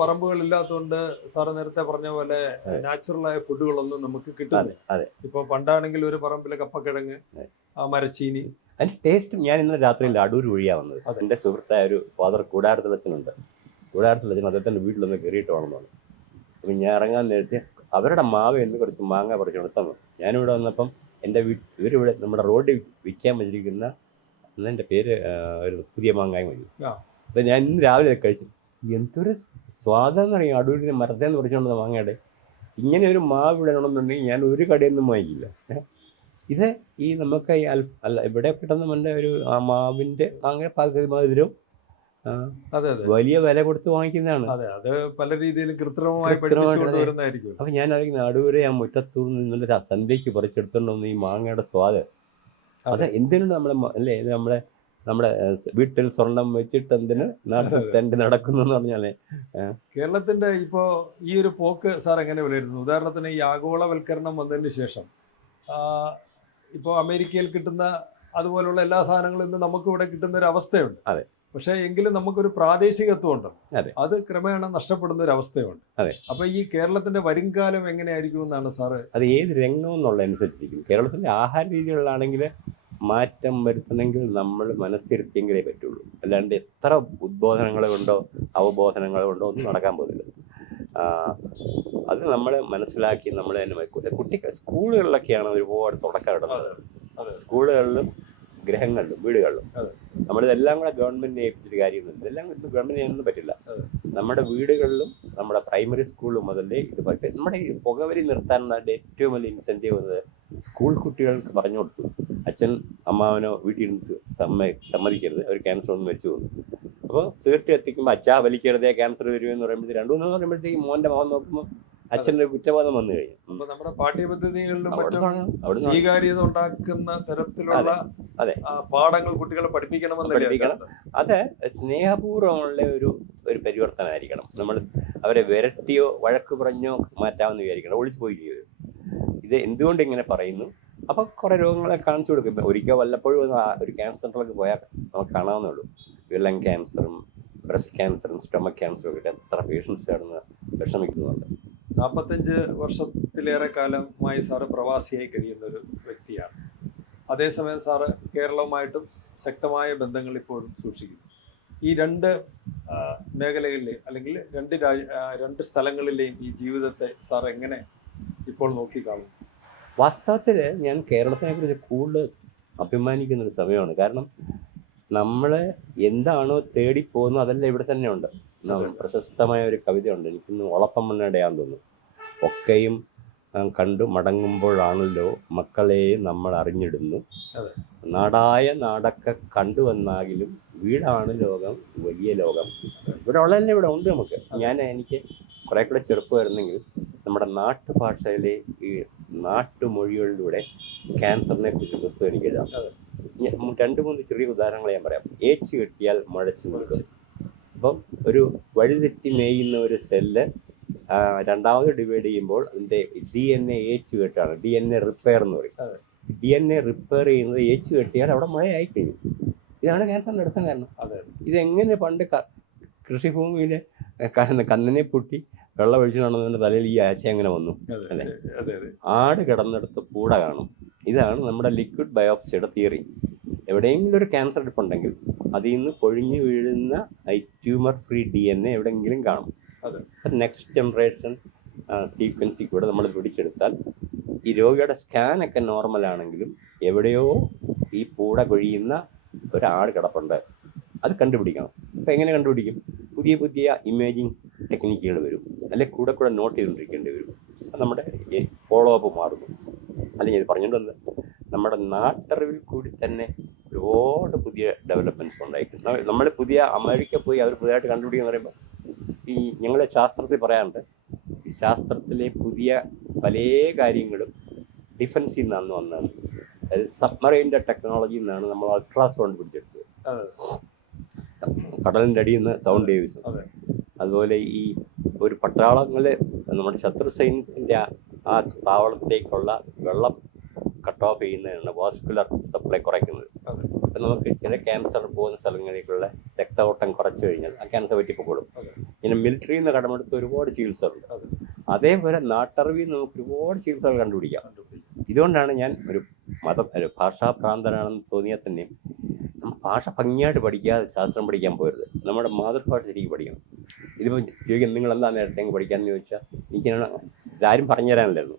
പറമ്പുകൾ ഇല്ലാത്തതുകൊണ്ട് സാറ് നേരത്തെ പറഞ്ഞ പോലെ നാച്ചുറലായ ഫുഡുകളൊന്നും നമുക്ക് കിട്ടുന്നില്ല. ഇപ്പൊ പണ്ടാണെങ്കിൽ ഒരു പറമ്പിലെ കപ്പക്കിഴങ്ങ്, മരച്ചീനി. അതിന്റെ ടേസ്റ്റ്. ഞാൻ ഇന്ന് രാത്രി അടൂർ വഴിയാ വന്നത്. എന്റെ സുഹൃത്തായ ഒരു ഫാദർ കൂടാരത്തിലച്ഛനുണ്ട്. കൂടാരത്തിലച്ഛൻ അദ്ദേഹത്തിന്റെ വീട്ടിലൊന്ന് കയറിയിട്ട് വേണമെന്നാണ്. അപ്പം ഞാൻ ഇറങ്ങാൻ നേരത്തെ അവരുടെ മാവ് എന്ന് കുറച്ച് മാങ്ങ പറിച്ചുകൊണ്ട് തന്നു. ഞാനിവിടെ വന്നപ്പം എൻ്റെ ഇവരിവിടെ നമ്മുടെ റോഡിൽ വിൽക്കാൻ വെച്ചിരിക്കുന്ന എൻ്റെ പേര് ഒരു പുതിയ മാങ്ങായി മതി. അപ്പം ഞാൻ ഇന്ന് രാവിലെ കഴിച്ചു. എന്തൊരു സ്വാദെന്ന് പറയും. അടൂരിൽ മരത്തേന്ന് പറിച്ചുകൊണ്ട് മാങ്ങയുടെ ഇങ്ങനെ ഒരു മാവ് ഇവിടെ ഉണ്ടെന്നുണ്ടെങ്കിൽ ഞാൻ ഒരു കടയിൽ നിന്നും വാങ്ങിക്കില്ല. ഇത് ഈ നമുക്ക് ഈ ഇവിടെ കിട്ടുന്ന എൻ്റെ ഒരു മാവിൻ്റെ മാങ്ങ പകുതി മധുരവും വലിയ വില കൊടുത്ത് വാങ്ങിക്കുന്നതാണ്. അത് പല രീതിയിലും കൃത്രിമമായി. അപ്പൊ ഞാൻ അറിയുന്ന അടൂരെ ആ മുറ്റത്തു നിന്നുള്ള സന്ധ്യയ്ക്ക് പറിച്ചെടുത്തോണ്ട് ഈ മാങ്ങയുടെ സ്വാദ് അത് എന്തിനും അല്ലേ നമ്മുടെ വീട്ടിൽ സ്വർണം വെച്ചിട്ട് എന്തിന് നാട്ടിൽ തെണ്ട് നടക്കുന്നു എന്ന് പറഞ്ഞാലേ. കേരളത്തിന്റെ ഇപ്പോ ഈ ഒരു പോക്ക് സാർ എങ്ങനെ വിലയിരുത്തുന്നു? ഉദാഹരണത്തിന് ഈ ആഗോളവൽക്കരണം വന്നതിന് ശേഷം ഇപ്പോൾ അമേരിക്കയിൽ കിട്ടുന്ന അതുപോലുള്ള എല്ലാ സാധനങ്ങളും ഇന്ന് നമുക്ക് ഇവിടെ കിട്ടുന്ന ഒരു അവസ്ഥയുണ്ട്. അതെ. പക്ഷേ എങ്കിലും നമുക്കൊരു പ്രാദേശികത്വം ഉണ്ട്. അത് ക്രമേണ നഷ്ടപ്പെടുന്ന ഒരു അവസ്ഥയുണ്ട്. അപ്പൊ ഈ കേരളത്തിന്റെ വരുംകാലം എങ്ങനെയായിരിക്കും എന്നാണ് സാറ്? അത് ഏത് രംഗം എന്നുള്ളതനുസരിച്ചിരിക്കും. കേരളത്തിന്റെ ആഹാര രീതികളിലാണെങ്കിൽ മാറ്റം വരുത്തണമെങ്കിൽ നമ്മൾ മനസ്സിരുത്തിയെങ്കിലേ പറ്റുള്ളൂ. അല്ലാണ്ട് എത്ര ഉദ്ബോധനങ്ങൾ കൊണ്ടോ അവബോധനങ്ങൾ കൊണ്ടോ ഒന്നും നടക്കാൻ പോകുന്നില്ല. അത് നമ്മൾ മനസ്സിലാക്കി നമ്മൾ തന്നെ സ്കൂളുകളിലൊക്കെയാണ് ഒരുപാട് തുടക്കം ഇടുന്നത്. സ്കൂളുകളിലും ഗ്രഹങ്ങളിലും വീടുകളിലും നമ്മളിതെല്ലാം കൂടെ ഗവൺമെന്റിനെ ഏൽപ്പിച്ചിട്ട് കാര്യമൊന്നുമില്ല. ഇതെല്ലാം ഗവൺമെന്റ് ചെയ്യാനൊന്നും പറ്റില്ല. നമ്മുടെ വീടുകളിലും നമ്മുടെ പ്രൈമറി സ്കൂളും മുതലേ ഇത് പറ്റും. നമ്മുടെ ഈ പുകവലി നിർത്താനുള്ള ഏറ്റവും വലിയ ഇൻസെൻറ്റീവ് എന്നത് സ്കൂൾ കുട്ടികൾക്ക് പറഞ്ഞു കൊടുത്തു. അച്ഛൻ അമ്മാവനോ വീട്ടിൽ സമ്മതിക്കരുത്, അവർ ക്യാൻസർ ഒന്നും വെച്ചു പോകുന്നു. അപ്പോൾ സിഗരറ്റ് എത്തിക്കുമ്പോൾ അച്ഛാ വലിക്കരുതേ ക്യാൻസർ വരുമെന്ന് പറയുമ്പോഴത്തേക്ക് 2-3 പറയുമ്പോഴത്തേക്ക് മോൻ്റെ മുഖം നോക്കുമ്പോൾ അച്ഛൻ്റെ കുറ്റബോധം വന്നു കഴിഞ്ഞു. നമ്മുടെ പാഠ്യപദ്ധതികളിലും മറ്റും സ്വീകാര്യത ഉണ്ടാക്കുന്ന തരത്തിലുള്ള പാഠങ്ങൾ കുട്ടികളെ പഠിപ്പിക്കണം. അത് സ്നേഹപൂർവ്വമുള്ള ഒരു പരിവർത്തനമായിരിക്കണം. നമ്മൾ അവരെ വിരട്ടിയോ വഴക്ക് പറഞ്ഞോ മാറ്റാമെന്ന് വിചാരിക്കണം. ഒളിച്ചു പോയി ഇത് എന്തുകൊണ്ട് ഇങ്ങനെ പറയുന്നു. അപ്പം കുറേ രോഗങ്ങളെ കാണിച്ചു കൊടുക്കും. ഒരിക്കൽ വല്ലപ്പോഴും ഒരു ക്യാൻസർ സെൻ്ററിലേക്ക് പോയാൽ നമുക്ക് കാണാവുന്നുള്ളൂ. ലങ് ക്യാൻസറും ബ്രസ്റ്റ് ക്യാൻസറും സ്റ്റൊമക് ക്യാൻസറും ഒക്കെ എത്ര പേഷ്യൻസ് കിടന്ന് വിഷമിക്കുന്നുണ്ട്. 45 വർഷത്തിലേറെ കാലമായി സാറ് പ്രവാസിയായി കഴിയുന്ന ഒരു വ്യക്തിയാണ്. അതേസമയം സാറ് കേരളവുമായിട്ടും ശക്തമായ ബന്ധങ്ങൾ ഇപ്പോഴും സൂക്ഷിക്കുന്നു. ഈ 2 മേഖലകളിലെയും അല്ലെങ്കിൽ 2 സ്ഥലങ്ങളിലെയും ഈ ജീവിതത്തെ സാർ എങ്ങനെ ഇപ്പോൾ നോക്കിക്കാണും? വാസ്തവത്തിൽ ഞാൻ കേരളത്തിനെ കുറിച്ച് കൂടുതൽ അഭിമാനിക്കുന്നൊരു സമയമാണ്. കാരണം നമ്മൾ എന്താണോ തേടിപ്പോകുന്നത് അതെല്ലാം ഇവിടെ തന്നെ ഉണ്ട്. പ്രശസ്തമായ ഒരു കവിതയുണ്ട്, എനിക്കിന്ന് ഒളപ്പം മണ്ണടയാൻ തോന്നുന്നു. ഒക്കെയും കണ്ടു മടങ്ങുമ്പോഴാണല്ലോ മക്കളെ നമ്മൾ അറിഞ്ഞിടുന്നു, നാടായ നാടൊക്കെ കണ്ടുവന്നാകിലും വീടാണ് ലോകം വലിയ ലോകം. ഇവിടെ ഉള്ളതന്നെ ഇവിടെ ഉണ്ട് നമുക്ക്. എനിക്ക് കുറേ കൂടെ ചെറുപ്പമായിരുന്നെങ്കിൽ നമ്മുടെ നാട്ടുഭാഷയിലെ ഈ നാട്ടുമൊഴികളിലൂടെ ക്യാൻസറിനെ കുറിച്ച് പുസ്തകം എനിക്ക് എഴുതാം. 2-3 ചെറിയ ഉദാഹരണങ്ങൾ ഞാൻ പറയാം. ഏച്ചു കെട്ടിയാൽ മുഴച്ചു നിൽക്കും. അപ്പം ഒരു വഴിതെറ്റി മേയുന്ന ഒരു സെല്ല് രണ്ടാമത് ഡിവൈഡ് ചെയ്യുമ്പോൾ അതിൻ്റെ DNA ഏച്ചു കെട്ടാണ്. DNA റിപ്പയർ എന്ന് പറയും. DNA റിപ്പയർ ചെയ്യുന്നത് ഏച്ചു കെട്ടിയാൽ അവിടെ മഴയായി കഴിഞ്ഞു. ഇതാണ് ക്യാൻസറിൻ്റെ അടുത്ത കാരണം. ഇതെങ്ങനെ പണ്ട് കൃഷിഭൂമിയിൽ കന്നിനെ പൊട്ടി വെള്ളം ഒഴിച്ചു നടന്നതിൻ്റെ തലയിൽ ഈ ആഴ്ച എങ്ങനെ വന്നു അല്ലേ? ആട് കിടന്നെടുത്ത് പൂട കാണും. ഇതാണ് നമ്മുടെ ലിക്വിഡ് ബയോപ്സിയുടെ തിയറി. എവിടെയെങ്കിലും ഒരു ക്യാൻസർ ഇരിപ്പുണ്ടെങ്കിൽ അതിൽ നിന്ന് പൊഴിഞ്ഞു വീഴുന്ന ട്യൂമർ ഫ്രീ DNA എവിടെയെങ്കിലും കാണും. നെക്സ്റ്റ് ജനറേഷൻ സീക്വൻസിൽ കൂടെ നമ്മൾ പിടിച്ചെടുത്താൽ ഈ രോഗിയുടെ സ്കാനൊക്കെ നോർമലാണെങ്കിലും എവിടെയോ ഈ പൂട കൊഴിയുന്ന ഒരാട് കിടപ്പുണ്ട്. അത് കണ്ടുപിടിക്കണം. അപ്പോൾ എങ്ങനെ കണ്ടുപിടിക്കും? പുതിയ പുതിയ ഇമേജിങ് ടെക്നിക്കുകൾ വരും, അല്ലെങ്കിൽ കൂടെ നോട്ട് ചെയ്തുകൊണ്ടിരിക്കേണ്ടി വരും. അത് നമ്മുടെ ഫോളോ അപ്പ് മാറുന്നു. അല്ലെങ്കിൽ ഇത് പറഞ്ഞുകൊണ്ട് നമ്മുടെ നാട്ടറിവിൽ കൂടി തന്നെ ഒരുപാട് പുതിയ ഡെവലപ്മെൻറ്റ്സ് ഉണ്ടായിട്ടുണ്ട്. നമ്മൾ പുതിയ അമേരിക്ക പോയി അവർ പുതിയതായിട്ട് കണ്ടുപിടിക്കുക പറയുമ്പോൾ ഈ ഞങ്ങളെ ശാസ്ത്രത്തിൽ പറയാറുണ്ട്, ഈ ശാസ്ത്രത്തിലെ പുതിയ പല കാര്യങ്ങളും ഡിഫൻസിൽ നിന്നാണ് വന്നത്. അതായത് സബ്മറൈൻ്റെ ടെക്നോളജിയിൽ നിന്നാണ് നമ്മൾ അൾട്രാസൗണ്ട് പിടിച്ചെടുത്തത്. കടലിൻ്റെ അടിയിൽ നിന്ന് സൗണ്ട് വേവ്സ്. അതുപോലെ ഈ ഒരു പട്ടാളങ്ങളെ നമ്മുടെ ശത്രു സൈന്യത്തിൻ്റെ ആ താവളത്തേക്കുള്ള വെള്ളം കട്ട് ഓഫ് ചെയ്യുന്നതാണ് വാസ്കുലർ സപ്ലൈ കുറയ്ക്കുന്നത്. അപ്പം നമുക്ക് ചില ക്യാൻസർ പോകുന്ന സ്ഥലങ്ങളിലേക്കുള്ള രക്തഓട്ടം കുറച്ചു കഴിഞ്ഞാൽ ആ ക്യാൻസർ പറ്റിപ്പോഴും. ഇങ്ങനെ മിലിറ്ററിയിൽ നിന്ന് കടമെടുത്ത ഒരുപാട് ചികിത്സകളുണ്ട്. അതെ. അതേപോലെ നാട്ടറിവിൽ നിന്ന് നമുക്ക് ഒരുപാട് ചികിത്സകൾ കണ്ടുപിടിക്കാം. ഇതുകൊണ്ടാണ് ഞാൻ ഒരു ഭാഷാഭ്രാന്തനാണെന്ന് തോന്നിയാൽ തന്നെയും നമ്മൾ ഭാഷ ഭംഗിയായിട്ട് പഠിക്കാതെ ശാസ്ത്രം പഠിക്കാൻ പോരുത്. നമ്മുടെ മാതൃഭാഷ ശരിക്കും പഠിക്കണം. ഇതിപ്പോൾ ചോദിക്കും നിങ്ങൾ എന്താ നേരത്തെ പഠിക്കാമെന്ന് ചോദിച്ചാൽ എനിക്കാണ് ഇതാരും പറഞ്ഞു തരാനില്ലായിരുന്നു.